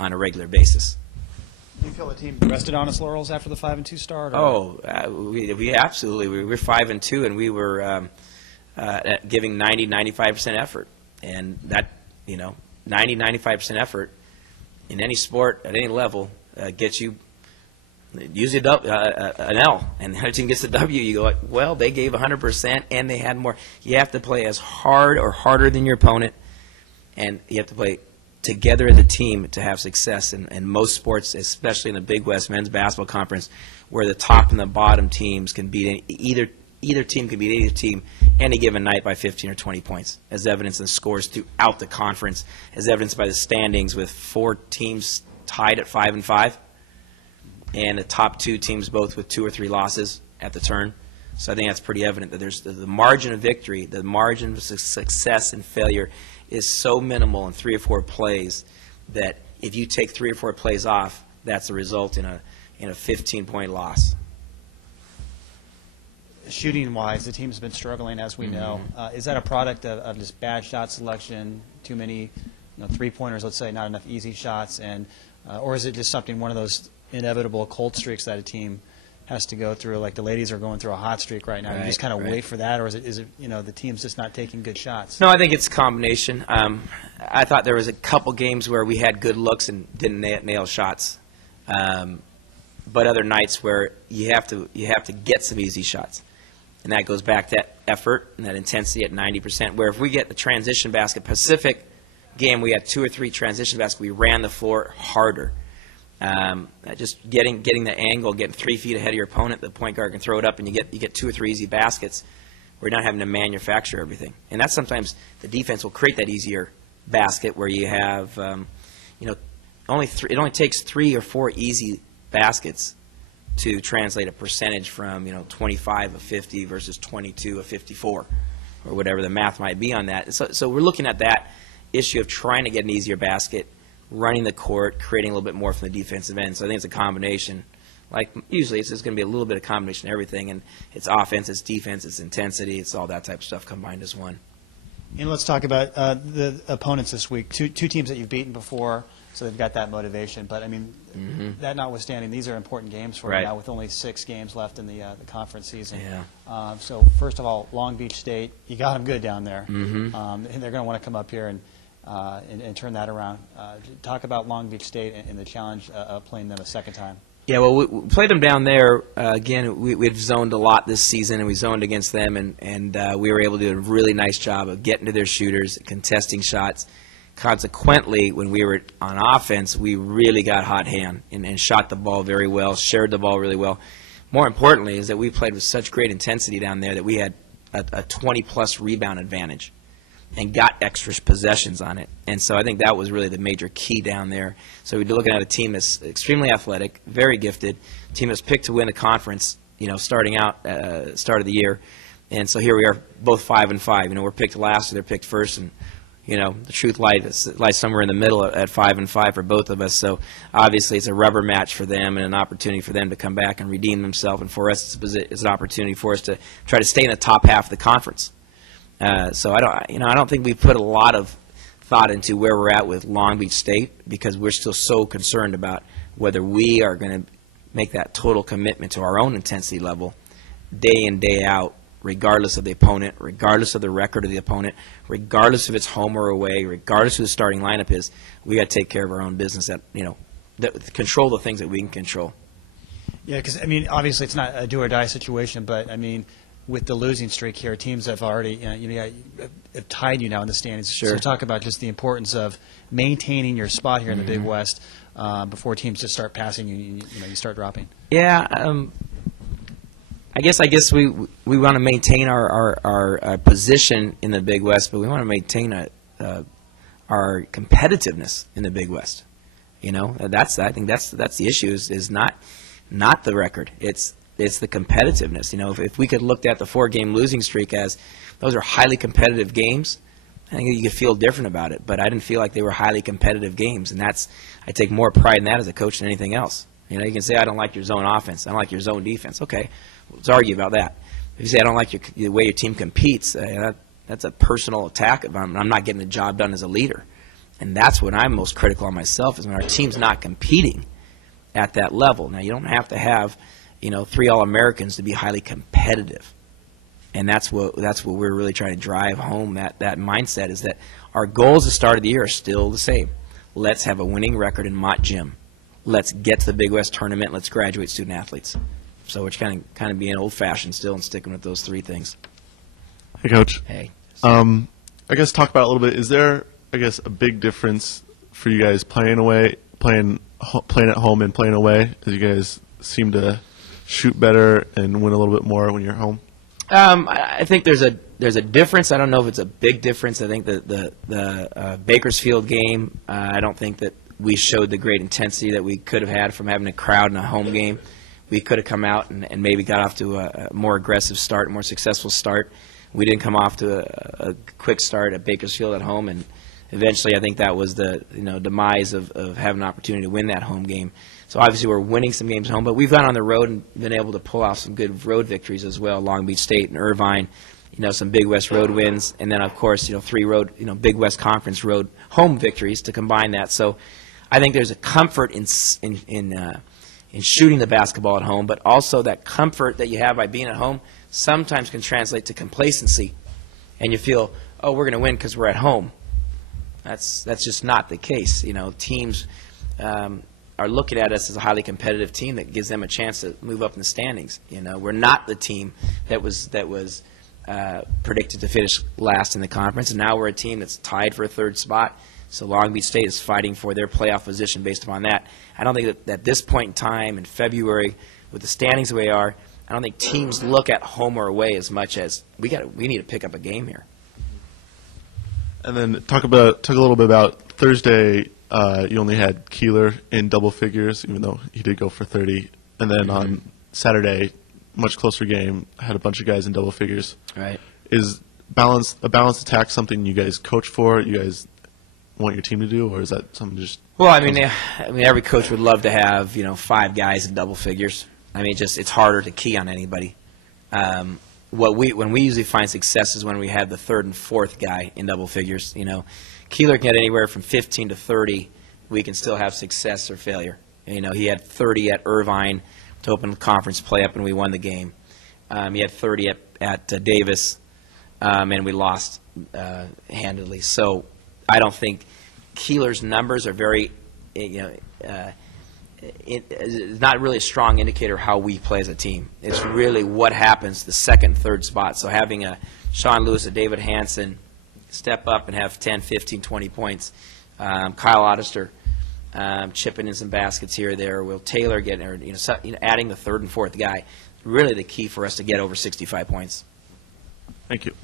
on a regular basis. Do you feel the team rested on its laurels after the 5-2 start? Or? We absolutely. We were 5-2, and we were giving 95% effort. And that, 95% effort in any sport at any level gets you usually an L. And the other team gets a W. You go, well, they gave 100%, and they had more. You have to play as hard or harder than your opponent, and you have to play together as a team to have success. In most sports, especially in the Big West Men's Basketball Conference, where the top and the bottom teams can beat either team can beat any team any given night by 15 or 20 points, as evidenced in scores throughout the conference, as evidenced by the standings with 4 teams tied at 5-5, and the top 2 teams both with 2 or 3 losses at the turn. So I think that's pretty evident that there's the margin of victory, the margin of success and failure is so minimal in 3 or 4 plays that if you take 3 or 4 plays off, that's a result in a 15-point loss. Shooting-wise, the team's been struggling, as we know. Is that a product of just bad shot selection, too many three-pointers, let's say, not enough easy shots, and or is it just one of those inevitable cold streaks that a team has to go through? Like the ladies are going through a hot streak right now. Right, you just kind of wait for that, or is it the team's just not taking good shots? No, I think it's a combination. I thought there was a couple games where we had good looks and didn't nail shots, but other nights where you have to get some easy shots. And that goes back to that effort and that intensity at 90%, where if we get the transition basket, Pacific game, we had 2 or 3 transition baskets, we ran the floor harder. Just getting the angle, getting 3 feet ahead of your opponent, the point guard can throw it up, and you get 2 or 3 easy baskets. We're not having to manufacture everything. And that's sometimes the defense will create that easier basket where you have, it only takes 3 or 4 easy baskets to translate a percentage from 25 of 50 versus 22 of 54, or whatever the math might be on that. So we're looking at that issue of trying to get an easier basket, running the court, creating a little bit more from the defensive end. So I think it's a combination. Like usually, it's just going to be a little bit of combination of everything, and it's offense, it's defense, it's intensity, it's all that type of stuff combined as one. And let's talk about the opponents this week. Two teams that you've beaten before, so they've got that motivation. But, I mean, that notwithstanding, these are important games for you now with only 6 games left in the conference season. Yeah. So, first of all, Long Beach State, you got them good down there. And they're going to want to come up here and turn that around. Talk about Long Beach State and the challenge of playing them a second time. Yeah, well, we played them down there. Again, we've zoned a lot this season, and we zoned against them, and we were able to do a really nice job of getting to their shooters, contesting shots. Consequently, when we were on offense, we really got hot hand and shot the ball very well, shared the ball really well. More importantly is that we played with such great intensity down there that we had a 20-plus rebound advantage and got extra possessions on it. And so I think that was really the major key down there. So we're looking at a team that's extremely athletic, very gifted, a team that's picked to win the conference, starting out start of the year. And so here we are, both 5-5. We're picked last, or they're picked first, and the truth lies somewhere in the middle at 5-5 for both of us. So obviously it's a rubber match for them and an opportunity for them to come back and redeem themselves. And for us, it's an opportunity for us to try to stay in the top half of the conference. So I don't think we put a lot of thought into where we're at with Long Beach State, because we're still so concerned about whether we are going to make that total commitment to our own intensity level day in, day out, regardless of the opponent, regardless of the record of the opponent, regardless if it's home or away, regardless of who the starting lineup is. We got to take care of our own business, control the things that we can control. Yeah, because, obviously it's not a do-or-die situation, but, with the losing streak here, teams have already have tied you now in the standings. Sure. So talk about just the importance of maintaining your spot here in the Big West before teams just start passing you. You start dropping. Yeah, I guess we want to maintain our position in the Big West, but we want to maintain our competitiveness in the Big West. I think that's the issue is not the record. It's the competitiveness. If we could look at the 4-game losing streak as those are highly competitive games, I think you could feel different about it. But I didn't feel like they were highly competitive games, and I take more pride in that as a coach than anything else. You can say I don't like your zone offense, I don't like your zone defense. Okay, let's argue about that. If you say I don't like the way your team competes, that's a personal attack. I'm not getting the job done as a leader. And that's when I'm most critical on myself, is when our team's not competing at that level. Now, you don't have to have, 3 All-Americans to be highly competitive. And that's what we're really trying to drive home, that mindset, is that our goals at the start of the year are still the same. Let's have a winning record in Mott Gym. Let's get to the Big West tournament. Let's graduate student athletes. So we're kind of being old-fashioned still and sticking with those 3 things. Hey, Coach. Hey. I guess talk about it a little bit. Is there, I guess, a big difference for you guys playing at home and playing away? As you guys seem to shoot better and win a little bit more when you're home. I think there's a difference. I don't know if it's a big difference. I think the Bakersfield game, I don't think that we showed the great intensity that we could have had from having a crowd in a home game. We could have come out and maybe got off to a more aggressive start, a more successful start. We didn't come off to a quick start at Bakersfield at home, and eventually I think that was the demise of having an opportunity to win that home game. So obviously we're winning some games at home, but we've gone on the road and been able to pull off some good road victories as well. Long Beach State and Irvine, some Big West road wins, and then of course 3 road, Big West Conference road home victories to combine that. So I think there's a comfort in shooting the basketball at home, but also that comfort that you have by being at home sometimes can translate to complacency, and you feel, oh, we're going to win because we're at home. That's just not the case. Teams are looking at us as a highly competitive team that gives them a chance to move up in the standings. We're not the team that was predicted to finish last in the conference, and now we're a team that's tied for a 3rd spot. So Long Beach State is fighting for their playoff position based upon that. I don't think that at this point in time in February, with the standings the way they are, I don't think teams look at home or away as much as we need to pick up a game here. And then talk a little bit about Thursday. You only had Keeler in double figures, even though he did go for 30. And then on Saturday, much closer game, had a bunch of guys in double figures. Right. Is a balanced attack something you guys coach for? You guys want your team to do, or is that something just? Well, I mean, every coach would love to have 5 guys in double figures. I mean, it's harder to key on anybody. When we usually find success is when we have the 3rd and 4th guy in double figures. Keeler can get anywhere from 15 to 30. We can still have success or failure. He had 30 at Irvine to open the conference play up, and we won the game. He had 30 at Davis, and we lost handedly. So I don't think Keeler's numbers are very, it's not really a strong indicator of how we play as a team. It's really what happens the 2nd, 3rd spot. So having a Sean Lewis, a David Hansen step up and have 10, 15, 20 points. Kyle Oddister chipping in some baskets here or there. Will Taylor getting, adding the 3rd and 4th guy. Really the key for us to get over 65 points. Thank you.